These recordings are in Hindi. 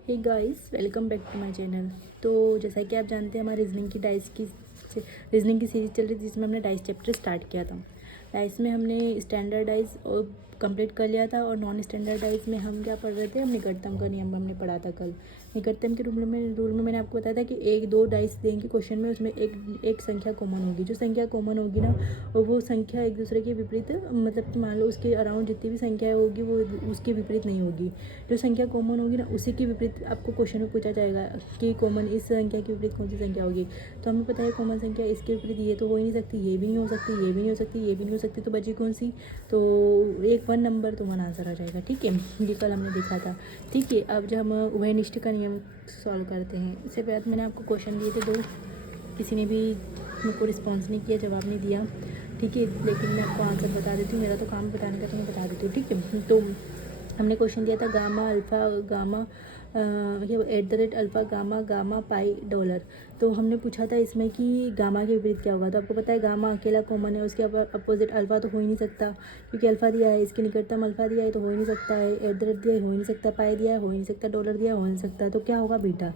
Hey guys, welcome back to my channel. तो जैसा कि आप जानते हैं, हमारे रीजनिंग की सीरीज़ चल रही थी, जिसमें हमने डाइस चैप्टर स्टार्ट किया था। डाइस में हमने स्टैंडर्डाइज और कंप्लीट कर लिया था, और नॉन स्टैंडर्डाइज में हम क्या पढ़ रहे थे, हम निकटतम का नियम हमने पढ़ा था कल। निकटतम के रूल में मैंने आपको बताया था कि एक दो डाइस देंगे क्वेश्चन में, उसमें एक संख्या कॉमन होगी। जो संख्या कॉमन होगी ना, और वो संख्या एक दूसरे के विपरीत, मतलब कि मान लो उसके अराउंड जितनी भी संख्या होगी वो उसके विपरीत नहीं होगी। जो संख्या कॉमन होगी ना, उसी के विपरीत आपको क्वेश्चन में पूछा जाएगा कि कॉमन इस संख्या के विपरीत कौन सी संख्या होगी। तो हमें पता है कॉमन संख्या इसके विपरीत ये तो हो ही नहीं सकती, ये भी नहीं हो सकती, ये भी नहीं हो सकती, ये भी नहीं हो सकती, तो बची कौन सी? तो एक वन नंबर तो वन आंसर आ जाएगा। ठीक है, ये कल हमने देखा था। ठीक है, अब जब हम उभयनिष्ठ का नियम सॉल्व करते हैं, इससे पहले मैंने आपको क्वेश्चन दिए थे दो, किसी ने भी मेरे को रिस्पॉन्स नहीं किया, जवाब नहीं दिया। ठीक है, लेकिन मैं आपको आंसर बता देती हूँ, मेरा तो काम बताने का, तो मैं बता देती हूँ। ठीक है, तो हमने क्वेश्चन दिया था gamma alpha gamma @alpha gamma gamma pi dollar. तो हमने पूछा था इसमें कि गामा के विपरीत क्या होगा। तो आपको पता है गामा अकेला कॉमन है, उसके अपोजिट अल्फ़ा तो हो ही नहीं सकता, क्योंकि अल्फ़ा दिया है, इसके निकटतम अल्फ़ा दिया है तो हो ही नहीं सकता है। दिया है, हो ही नहीं सकता। पाई दिया है, हो ही नहीं सकता। डॉलर दिया है, हो ही नहीं सकता। तो क्या होगा? बीटा।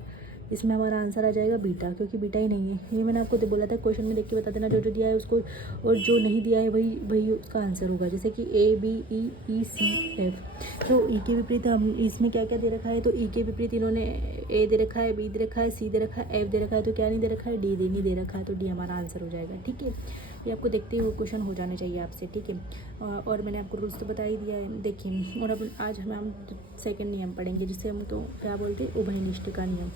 इसमें हमारा आंसर आ जाएगा बीटा, क्योंकि बीटा ही नहीं है। ये मैंने आपको बोला था, क्वेश्चन में देख के बता देना जो जो दिया है उसको, और जो नहीं दिया है वही वही उसका आंसर होगा। जैसे कि ABEECF, तो ई के विपरीत हम इसमें क्या क्या दे रखा है, तो ई के विपरीत इन्होंने ए दे रखा है, बी दे रखा है, सी दे रखा है, एफ दे रखा है, तो क्या नहीं दे रखा है? डी नहीं दे रखा है, तो डी हमारा आंसर हो जाएगा। ठीक है, ये आपको देखते ही वो क्वेश्चन हो जाने चाहिए आपसे। ठीक है, और मैंने आपको रूल्स तो बता ही दिया है। देखिए, और अब आज हम सेकंड नियम पढ़ेंगे, जिससे हम तो क्या बोलते हैं, उभयनिष्ठ का नियम।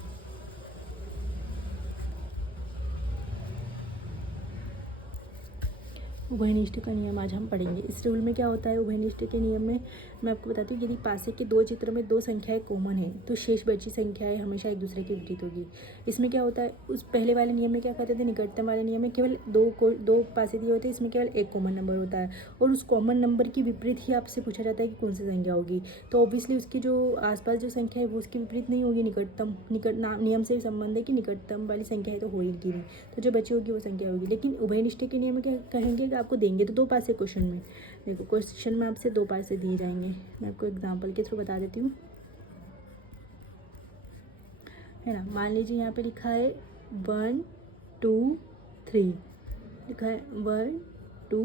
उभयनिष्ठ का नियम आज हम पढ़ेंगे। इस रूल में क्या होता है, उभयनिष्ठ के नियम में मैं आपको बताती हूँ, यदि पासे के दो चित्र में दो संख्याएं कॉमन है, तो शेष बची संख्याएं हमेशा एक दूसरे के विपरीत होगी। इसमें क्या होता है, उस पहले वाले नियम में क्या कहते थे, निकटतम वाले नियम में केवल दो पासे दिए होते हैं, इसमें केवल एक कॉमन नंबर होता है, और उस कॉमन नंबर की विपरीत ही आपसे पूछा जाता है कि कौन सी संख्या होगी। तो ऑब्वियसली उसकी जो आसपास जो संख्या है वो उसके विपरीत नहीं होगी। नियम से संबंध है कि निकटतम वाली संख्या है तो हो ही नहीं, तो जो बची होगी वो संख्या होगी। लेकिन उभयनिष्ठ के नियम में क्या कहेंगे कि आपको देंगे तो दो पासे क्वेश्चन में, देखो क्वेश्चन में आपसे दो पासे दिए जाएंगे। मैं आपको एग्जांपल के थ्रू बता देती हूँ, है ना। मान लीजिए यहाँ पे लिखा है 1 2 3, लिखा है 1 2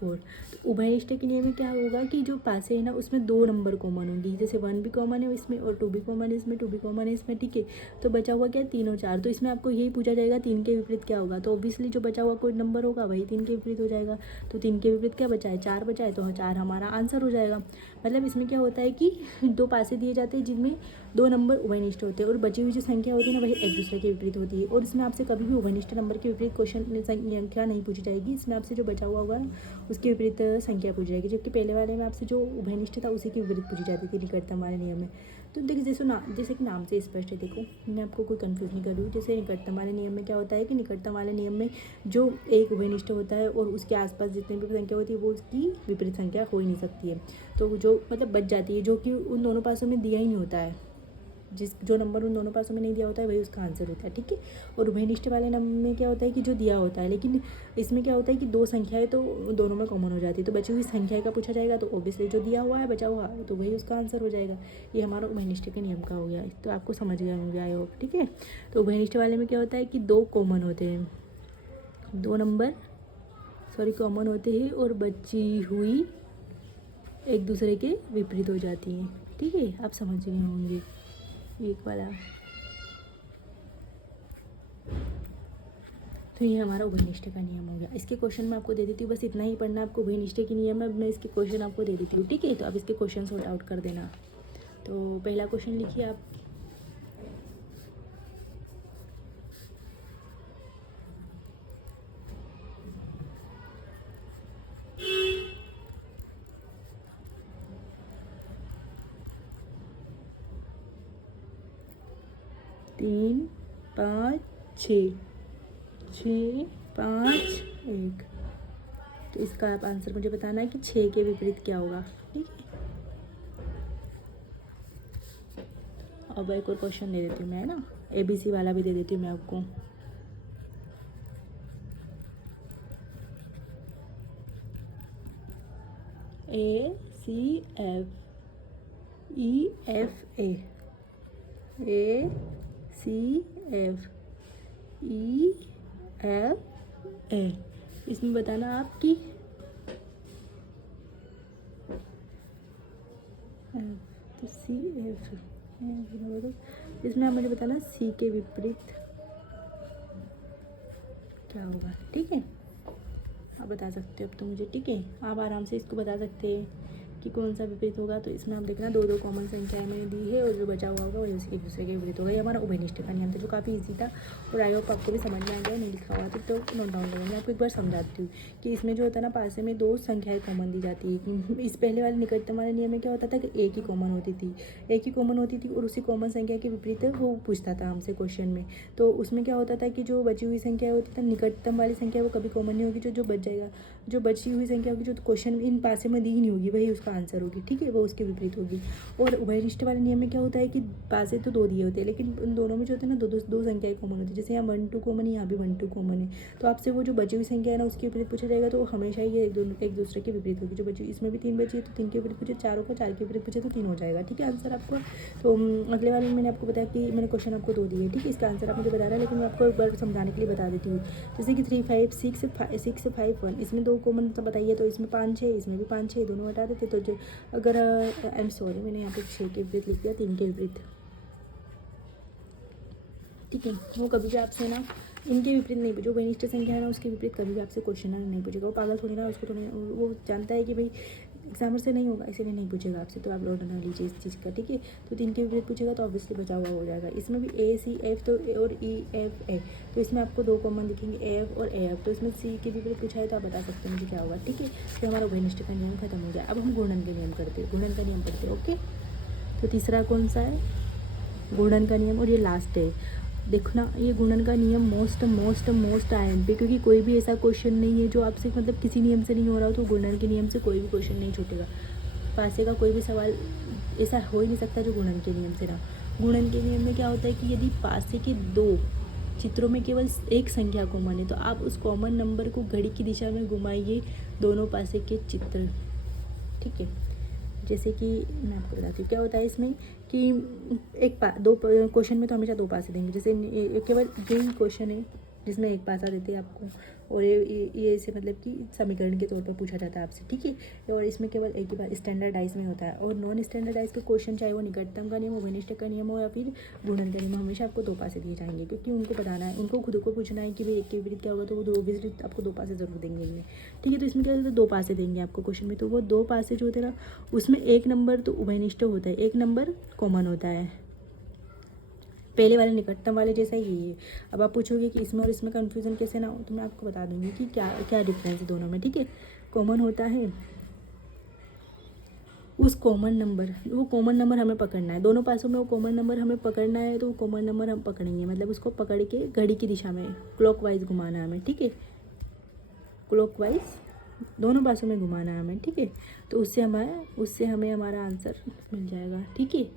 4। तो उभयनिष्ठ के नियम में क्या होगा कि जो पासे है ना, उसमें दो नंबर कॉमन होंगी। जैसे 1 भी कॉमन है इसमें, और 2 भी कॉमन है इसमें, 2 भी कॉमन है इसमें। ठीक है, तो बचा हुआ क्या, 3 और 4। तो इसमें आपको यही पूछा जाएगा 3 के विपरीत क्या होगा। तो ऑब्वियसली जो बचा हुआ कोई नंबर होगा वही 3 के विपरीत हो जाएगा। तो 3 के विपरीत क्या बचा है, 4 बचा है, तो 4 हमारा आंसर हो जाएगा। मतलब इसमें क्या होता है कि दो पासे दिए जाते हैं जिनमें दो नंबर उभयनिष्ठ होते हैं, और बची हुई जो संख्या होती है ना, वही एक दूसरे के विपरीत होती है। और इसमें आपसे कभी भी उभयनिष्ठ नंबर के विपरीत क्वेश्चन संख्या नहीं पूछी जाएगी। इसमें आपसे जो बचा हुआ होगा ना, उसके विपरीत संख्या पूछी जाएगी, जबकि पहले वाले में आपसे जो उभयनिष्ठ था उसी के विपरीत पूछी जाती थी निकटतम वाले नियम में। तो देखिए, जैसे कि नाम से स्पष्ट है, देखो मैं आपको कोई कंफ्यूज नहीं कर रही हूँ। जैसे निकटतम वाले नियम में क्या होता है कि निकटतम वाले नियम में जो एक उभयनिष्ठ होता है और उसके आसपास जितनी भी संख्या होती है वो उसकी विपरीत संख्या हो ही नहीं सकती है। तो जो मतलब बच जाती है, जो कि उन दोनों पासों में दिया ही नहीं होता है, जो नंबर उन दोनों पासों में नहीं दिया होता है वही उसका आंसर होता है। ठीक है, और उभयनिष्ठ वाले नंबर में क्या होता है कि जो दिया होता है, लेकिन इसमें क्या होता है कि दो संख्याएं तो दोनों में कॉमन हो जाती है। तो बची हुई संख्या का पूछा जाएगा, तो ऑब्वियसली जो दिया हुआ है बचा हुआ है तो वही उसका आंसर हो जाएगा। ये हमारा उभयनिष्ठ के नियम का हो गया, तो आपको समझ गया होंगे आई होप। ठीक है, तो उभयनिष्ठ वाले में क्या होता है कि दो कॉमन होते हैं, दो नंबर कॉमन होते हैं, और बची हुई एक दूसरे के विपरीत हो जाती हैं। ठीक है, आप समझ गए होंगे एक वाला। तो ये हमारा उभयनिष्ठ का नियम हो गया। इसके क्वेश्चन मैं आपको दे देती हूँ, बस इतना ही पढ़ना आपको। उभयनिष्ठ के नियम में मैं इसके क्वेश्चन आपको दे देती हूँ। ठीक है, तो अब इसके क्वेश्चन सॉर्ट आउट कर देना। तो पहला क्वेश्चन लिखिए आप, तीन पाँच छः, 6 5 1। तो इसका आप आंसर मुझे बताना है कि 6 के विपरीत क्या होगा। ठीक है, अब एक और क्वेश्चन दे देती हूँ मैं, है ना, ABC वाला भी दे देती हूँ मैं आपको। ACFEFA, A C F E L A। इसमें बताना आपकी तो सी एफ, इसमें आप मुझे बताना सी के विपरीत क्या होगा। ठीक है, आप बता सकते हो अब तो मुझे। ठीक है, आप आराम से इसको बता सकते हैं कि कौन सा विपरीत होगा। तो इसमें आप देखना दो कॉमन संख्याएं मैंने दी है और जो बचा हुआ होगा वही उसी एक दूसरे के विपरीत होगा। ये हमारा उभयनिष्ठ का नियम था जो काफ़ी इजी था और आई होप आपको भी समझ में आ गया। नहीं लिखा हुआ तो नोट डाउन करें। मैं आपको एक बार समझाती हूँ कि इसमें जो होता है ना, पासे में दो संख्याएं कॉमन दी जाती है। इस पहले वाले निकटतम वाले नियम में क्या होता था कि एक ही कॉमन होती थी, एक ही कॉमन होती थी और उसी कॉमन संख्या के विपरीत वो पूछता था हमसे क्वेश्चन में। तो उसमें क्या होता था कि जो बची हुई संख्या होती था, निकटतम वाली संख्या वो कभी कॉमन नहीं होगी। जो बच जाएगा, जो बची हुई संख्या होगी, जो क्वेश्चन इन पासे में दी ही नहीं होगी, वही उसका आंसर होगी। ठीक है, वो उसके विपरीत होगी। और उभयनिष्ठ वाले नियम में क्या होता है कि पासे तो दो दिए होते हैं, लेकिन उन दोनों में जो होता है ना, दो संख्याएं कॉमन होती है। जैसे यहाँ 1 2 कॉमन है, यहाँ भी 1 2 कॉमन है। तो आपसे वो जो बची हुई संख्या है ना, उसके विपरीत पूछा जाएगा। तो हमेशा ही ये एक दूसरे के विपरीत होगी। जो बची, इसमें भी 3 बची है तो 3 के विपरीत पूछे, चारों का 4 के विपरीत पूछे तो 3 हो जाएगा। ठीक है, आंसर आपको। तो अगले वाले में मैंने आपको बताया कि मैंने क्वेश्चन आपको 2 दिए। ठीक है, इसका आंसर आप मुझे बता रहा है, लेकिन मैं आपको एक बार समझाने के लिए बता देती हूँ। जैसे कि 3 5 6 5 1, इसमें 2 कॉमन बताइए तो इसमें 5 6, इसमें भी 5 6, दोनों हटा देते। तो जो अगर आई एम सॉरी, मैंने यहाँ पे 6 के विपरीत लिख दिया, 3 के विपरीत। ठीक है, वो कभी भी आपसे ना इनके विपरीत नहीं पूछे। उभयनिष्ठ संख्या है ना, उसके विपरीत कभी भी आपसे क्वेश्चन नहीं पूछेगा। वो पागल थोड़ी ना, उसको थोड़ी, वो जानता है कि भाई एग्जामर से नहीं होगा, इसीलिए नहीं पूछेगा आपसे। तो आप लोड ना लीजिए इस चीज़ का। ठीक है, तो 3 के विपरीत पूछेगा तो ऑब्वियसली बचा हुआ हो जाएगा। इसमें भी ए सी एफ तो और ई एफ ए, तो इसमें आपको 2 कॉमन दिखेंगे, ए एफ और ए एफ। तो इसमें सी के विपरीत पूछा है तो आप बता सकते हैं मुझे क्या होगा। ठीक है, तो हमारा उभयनिष्ठ का नियम खत्म हो गया। अब हम गुणन के नियम करते हैं, गुणन का नियम पढ़ते हैं। ओके, तो तीसरा कौन सा है, गुणन का नियम। और ये लास्ट है, देखो ना, ये गुणन का नियम मोस्ट IMP, क्योंकि कोई भी ऐसा क्वेश्चन नहीं है जो आपसे मतलब किसी नियम से नहीं हो रहा हो। तो गुणन के नियम से कोई भी क्वेश्चन नहीं छूटेगा। पासे का कोई भी सवाल ऐसा हो ही नहीं सकता जो गुणन के नियम से ना। गुणन के नियम में क्या होता है कि यदि पासे के 2 चित्रों में केवल एक संख्या कॉमन है तो आप उस कॉमन नंबर को घड़ी की दिशा में घुमाइए दोनों पासे के चित्र। ठीक है, जैसे कि मैं आपको बताती हूँ क्या होता है इसमें कि दो क्वेश्चन में तो हमेशा 2 पासे देंगे। जैसे केवल ये क्वेश्चन है जिसमें एक पासा देते हैं आपको, और ये इसे मतलब कि समीकरण के तौर पर पूछा जाता है आपसे। ठीक है, और इसमें केवल एक ही बार स्टैंडर्डाइज में होता है। और नॉन स्टैंडर्डाइज के क्वेश्चन, चाहे वो निकटतम का नियम हो, उभयनिष्ठ का नियम हो या फिर गुणन का नियम, हमेशा आपको 2 पासे दिए जाएंगे, क्योंकि उनको बताना है, उनको खुद को पूछना है कि भाई एक के विपरीत क्या होगा। तो वो 2 विपरीत आपको 2 पासे जरूर देंगे ये। ठीक है, तो इसमें क्या होता है, 2 पासे देंगे आपको क्वेश्चन में। तो वो 2 पासे जो होते हैं ना, उसमें एक नंबर तो उभयनिष्ठ होता है, एक नंबर कॉमन होता है। पहले वाले निकटतम वाले जैसा ही है। अब आप पूछोगे कि इसमें और इसमें कन्फ्यूजन कैसे ना हो, तो मैं आपको बता दूंगी कि क्या क्या डिफरेंस है दोनों में। ठीक है, कॉमन होता है उस कॉमन नंबर, वो कॉमन नंबर हमें पकड़ना है। दोनों पासों में वो कॉमन नंबर हमें पकड़ना है, तो वो कॉमन नंबर हम पकड़ेंगे, मतलब उसको पकड़ के घड़ी की दिशा में क्लॉकवाइज घुमाना है हमें। ठीक है, क्लॉकवाइज दोनों पासों में घुमाना है हमें। ठीक है, तो उससे हमें हमारा आंसर मिल जाएगा। ठीक है,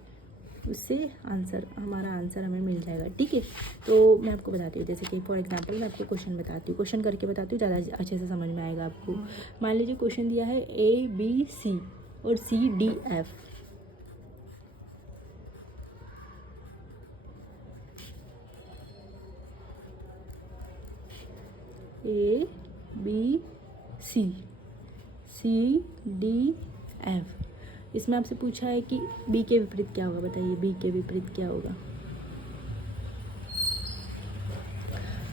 उससे हमारा आंसर हमें मिल जाएगा। ठीक है, तो मैं आपको बताती हूँ, जैसे कि फॉर एग्जांपल मैं आपको क्वेश्चन बताती हूँ, क्वेश्चन करके बताती हूँ, ज़्यादा अच्छे से समझ में आएगा आपको। मान लीजिए क्वेश्चन दिया है ABC और CDF। ABCDF, इसमें आपसे पूछा है कि B के विपरीत क्या होगा, बताइए B के विपरीत क्या होगा।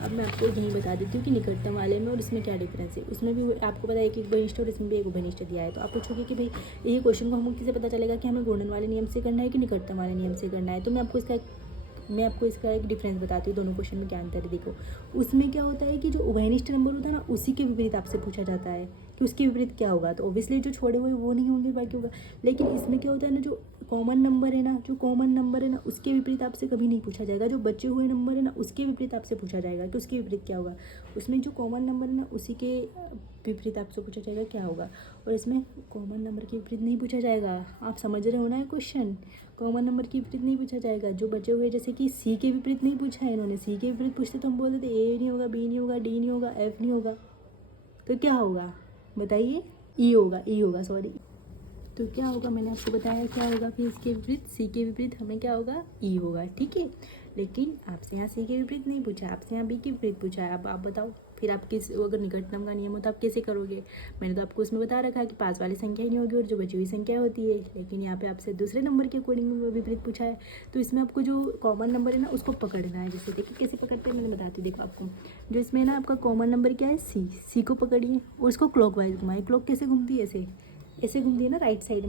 अब मैं आपको यही बता देती हूँ कि निकटतम वाले में और इसमें क्या डिफरेंस है। उसमें भी आपको पता है कि एक उभयनिष्ठ और इसमें भी एक उभयनिष्ठ दिया है। तो आप पूछोगे कि भाई ये क्वेश्चन को हम किसे पता चलेगा कि हमें गुणन वाले नियम से करना है कि निकटतम वाले नियम से करना है। तो मैं आपको इसका एक डिफरेंस बताती हूँ, दोनों क्वेश्चन में क्या अंतर है। देखो, उसमें क्या होता है कि जो उभयनिष्ठ नंबर होता है ना, उसी के विपरीत आपसे पूछा जाता है कि उसके विपरीत क्या होगा। तो ऑब्वियसली जो छोड़े हुए वो नहीं होंगे, बाकी होगा। लेकिन इसमें क्या होता है ना, जो कॉमन नंबर है ना, उसके विपरीत आपसे कभी नहीं पूछा जाएगा। जो बचे हुए नंबर है ना, उसके विपरीत आपसे पूछा जाएगा कि उसके विपरीत क्या होगा। उसमें जो कॉमन नंबर है ना, उसी के विपरीत आपसे पूछा जाएगा क्या होगा। और इसमें कॉमन नंबर के विपरीत नहीं पूछा जाएगा। आप समझ रहे हो ना, क्वेश्चन कॉमन नंबर के विपरीत नहीं पूछा जाएगा। जो बचे हुए, जैसे कि सी के विपरीत नहीं पूछा है इन्होंने, सी के विपरीत पूछते तो हम बोलते थे ए नहीं होगा, बी नहीं होगा, डी नहीं होगा, एफ नहीं होगा, तो क्या होगा बताइए, ई होगा, सॉरी। तो क्या होगा, मैंने आपको बताया क्या होगा कि इसके विपरीत सी के विपरीत हमें क्या होगा, ई होगा, ठीक है। लेकिन आपसे यहाँ सी के विपरीत नहीं पूछा, आपसे यहाँ बी के विपरीत पूछा है। अब आप बताओ फिर आप किस, अगर निकटतम का नियम हो तो आप कैसे करोगे। मैंने तो आपको उसमें बता रखा है कि पास वाली संख्या ही नहीं होगी और जो बची हुई संख्या होती है, लेकिन यहाँ पे आपसे दूसरे नंबर के अकॉर्डिंग विपरीत पूछा है। तो इसमें आपको जो कॉमन नंबर है ना उसको पकड़ना है। जैसे देखिए कैसे पकड़ते हैं, मैंने बताती हूँ। देखो आपको जो इसमें ना आपका कॉमन नंबर क्या है, सी को पकड़िए और उसको क्लॉकवाइज घुमाइए। क्लॉक कैसे घूमती है, ऐसे ऐसे घूमती है ना, राइट साइड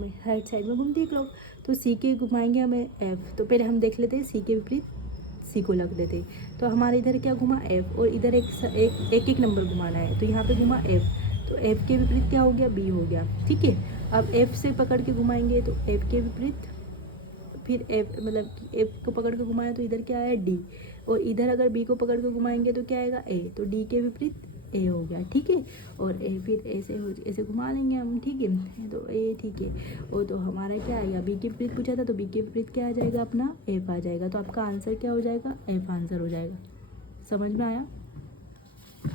में घूमती है क्लॉक। तो सी के घुमाएंगे हमें एफ। तो पहले हम देख लेते हैं सी के विपरीत सी को लग देते। तो हमारे इधर क्या घुमा एफ और इधर एक नंबर घुमाना है। तो यहाँ पे घुमा एफ, तो एफ के विपरीत क्या हो गया, बी हो गया, ठीक है। अब एफ से पकड़ के घुमाएंगे तो एफ के विपरीत फिर एफ, मतलब एफ को पकड़ के घुमाए तो इधर क्या है, डी। और इधर अगर बी को पकड़ के घुमाएंगे तो क्या आएगा, ए। तो डी के विपरीत ए हो गया, ठीक है। और ए फिर ऐसे घुमा लेंगे हम, ठीक है। तो ए, ठीक है। और तो हमारा क्या आएगा, बी के विपरीत पूछा था तो बी के विपरीत क्या आ जाएगा, अपना एफ आ जाएगा। तो आपका आंसर क्या हो जाएगा, एफ आंसर हो जाएगा। समझ में आया।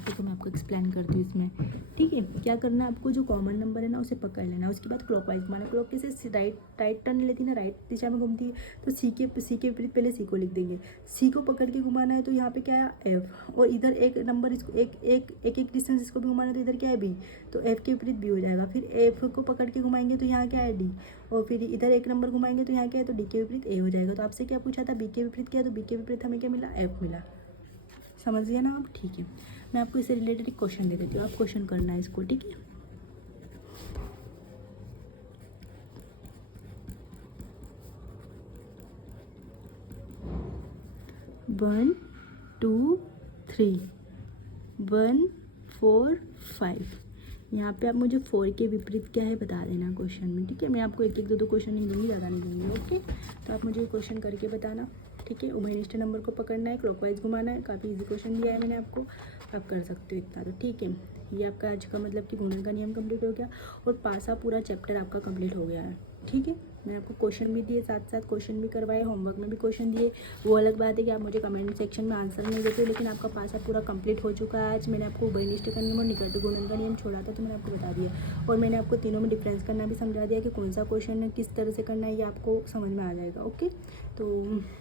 तो मैं आपको एक्सप्लेन करती हूँ इसमें, ठीक है। क्या करना है आपको, जो कॉमन नंबर है ना उसे पकड़ लेना है। उसके बाद क्लॉकवाइज घुमाना। क्लॉक कैसे राइट टर्न लेती है ना, राइट दिशा में घूमती है। तो सी के विपरीत पहले सी को लिख देंगे। सी को पकड़ के घुमाना है तो यहाँ पे क्या है, एफ। और इधर एक नंबर इसको एक डिस्टेंस इसको भी घुमाना है तो इधर क्या है, बी। तो एफ के विपरीत बी हो जाएगा। फिर एफ को पकड़ के घुमाएंगे तो यहाँ क्या है, डी। और फिर इधर एक नंबर घुमाएंगे तो यहाँ क्या है, तो डी के विपरीत ए हो जाएगा। तो आपसे क्या पूछा था, बी के विपरीत क्या है, तो बी के विपरीत हमें क्या मिला, एफ मिला। समझ गया ना आप, ठीक है। मैं आपको इससे रिलेटेड एक क्वेश्चन दे देती हूँ, आप क्वेश्चन करना है इसको, ठीक है। वन 2 3 1 4 5। यहाँ पे आप मुझे 4 के विपरीत क्या है बता देना क्वेश्चन में, ठीक है। मैं आपको एक दो क्वेश्चन नहीं दूंगी, ज़्यादा नहीं दूंगी, ओके। तो आप मुझे क्वेश्चन करके बताना, ठीक है। उभयनिष्ठ नंबर को पकड़ना है, क्लॉकवाइज घुमाना है। काफ़ी इजी क्वेश्चन दिया है मैंने आपको, आप कर सकते हो इतना, तो ठीक है। ये आपका आज का मतलब कि गुणन का नियम कंप्लीट हो गया और पासा पूरा चैप्टर आपका कंप्लीट हो गया है, ठीक है। मैं आपको क्वेश्चन भी दिए, साथ साथ क्वेश्चन भी करवाए, होमवर्क में भी क्वेश्चन दिए। वो अलग बात है कि आप मुझे कमेंट सेक्शन में आंसर नहीं देते, लेकिन आपका पासा पूरा कंप्लीट हो चुका है आज। मैंने आपको उभयनिष्ठ का नियम और निकट गुणन का नियम छोड़ा था तो मैंने आपको बता दिया। और मैंने आपको तीनों में डिफरेंस करना भी समझा दिया कि कौन सा क्वेश्चन किस तरह से करना है, ये आपको समझ में आ जाएगा, ओके। तो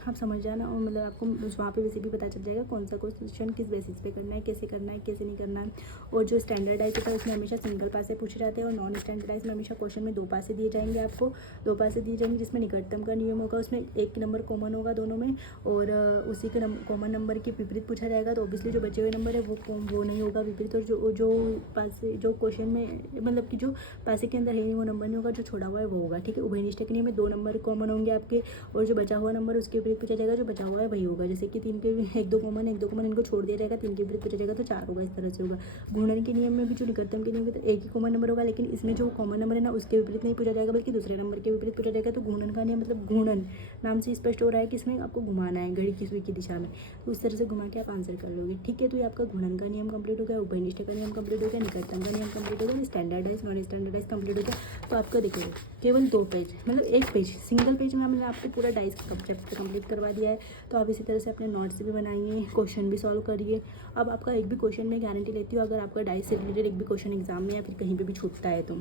आप समझ जाना, और मतलब आपको वहाँ पे वैसे भी पता चल जाएगा कौन सा क्वेश्चन किस बेसिस पे करना है, कैसे नहीं करना है। और जो स्टैंडर्डाइज होता है उसमें हमेशा सिंगल पासे पूछे जाते हैं और नॉन स्टैंडर्डाइज में हमेशा क्वेश्चन में 2 पासे दिए जाएंगे आपको। 2 पासे दिए जाएंगे जिसमें निकटतम का नियम होगा, उसमें एक नंबर कॉमन होगा दोनों में, और उसी के कॉमन नंबर के विपरीत पूछा जाएगा। तो ऑब्वियसली जो बचे हुए नंबर है वो नहीं होगा विपरीत, और जो क्वेश्चन में मतलब कि जो पासे के अंदर है नहीं वो नंबर नहीं होगा, जो छोड़ा हुआ है वो होगा, ठीक है। उभयनिष्ठ के नियम में 2 नंबर कॉमन होंगे आपके, और जो बचा हुआ नंबर उसके विपरीत पूछा जाएगा, जो बचा हुआ है वही होगा। जैसे कि 3 के 1 2 कॉमन इनको छोड़ दिया जाएगा, 3 के विपरीत पूछा जाएगा तो 4 होगा, इस तरह से होगा। गुणन के नियम में भी जो निकटतम के नियम में एक ही कॉमन नंबर होगा, लेकिन इसमें जो कॉमन नंबर है ना उसके विपरीत नहीं पूछा जाएगा बल्कि दूसरे नंबर के विपरीत पूछा जाएगा। तो गुणन का नियम मतलब गुणन नाम से स्पष्ट हो रहा है कि इसमें आपको घुमाना है घड़ी की सुई की दिशा में, तो उस तरह से घुमा के आप आंसर कर लोगे, ठीक है। तो ये आपका गुणन का नियम कंप्लीट हो गया, उभयनिष्ठ का नियम कंप्लीट हो गया, निकटतम का नियम कंप्लीट हो गया, स्टैंडर्डाइज नॉन स्टैंडर्डाइज कंप्लीट हो गया। तो आपका देखो केवल 2 पेज, मतलब एक पेज सिंगल पेज में मैंने आपको पूरा डाइस का चैप्टर कंप्लीट करवा दिया है। तो आप इसी तरह से अपने नोट्स भी बनाइए, क्वेश्चन भी सॉल्व करिए। अब आपका एक भी क्वेश्चन में गारंटी लेती हूँ, अगर आपका डाइस से रिलेटेड एक भी क्वेश्चन एग्जाम में या फिर कहीं पे भी छूटता है तो,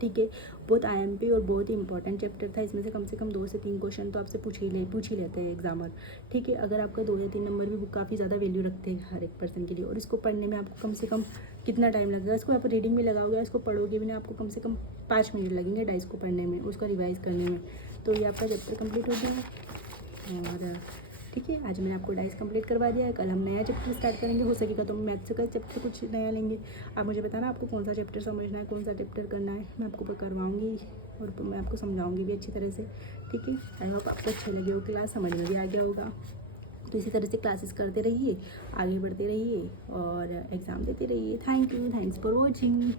ठीक है। बहुत IMP और बहुत ही इंपॉर्टेंट चैप्टर था, इसमें से कम 2 से 3 क्वेश्चन तो आपसे पूछ ही लेते हैं एग्जामर, ठीक है। अगर आपका 2 या 3 नंबर भी काफ़ी ज़्यादा वैल्यू रखते हैं हर एक पर्सन के लिए, और इसको पढ़ने में आपको कम से कम कितना टाइम लगेगा, इसको आप रीडिंग में लगाओगे, इसको पढ़ोगे भी ना, आपको कम से कम 5 मिनट लगेंगे डाइस को पढ़ने में, उसका रिवाइज करने में। तो ये आपका चैप्टर कंप्लीट हो गया है, और ठीक है। आज मैंने आपको डाइस कंप्लीट करवा दिया है, कल हम नया चैप्टर स्टार्ट करेंगे, हो सकेगा तो मैथ्स का चैप्टर कुछ नया लेंगे। आप मुझे बताना आपको कौन सा चैप्टर समझना है, कौन सा चैप्टर करना है, मैं आपको करवाऊँगी और मैं आपको समझाऊँगी भी अच्छी तरह से, ठीक है। आई होप आपको अच्छा लगे हो, क्लास समझ में भी आ गया होगा। तो इसी तरह से क्लासेस करते रहिए, आगे बढ़ते रहिए और एग्ज़ाम देते रहिए। Thanks for watching.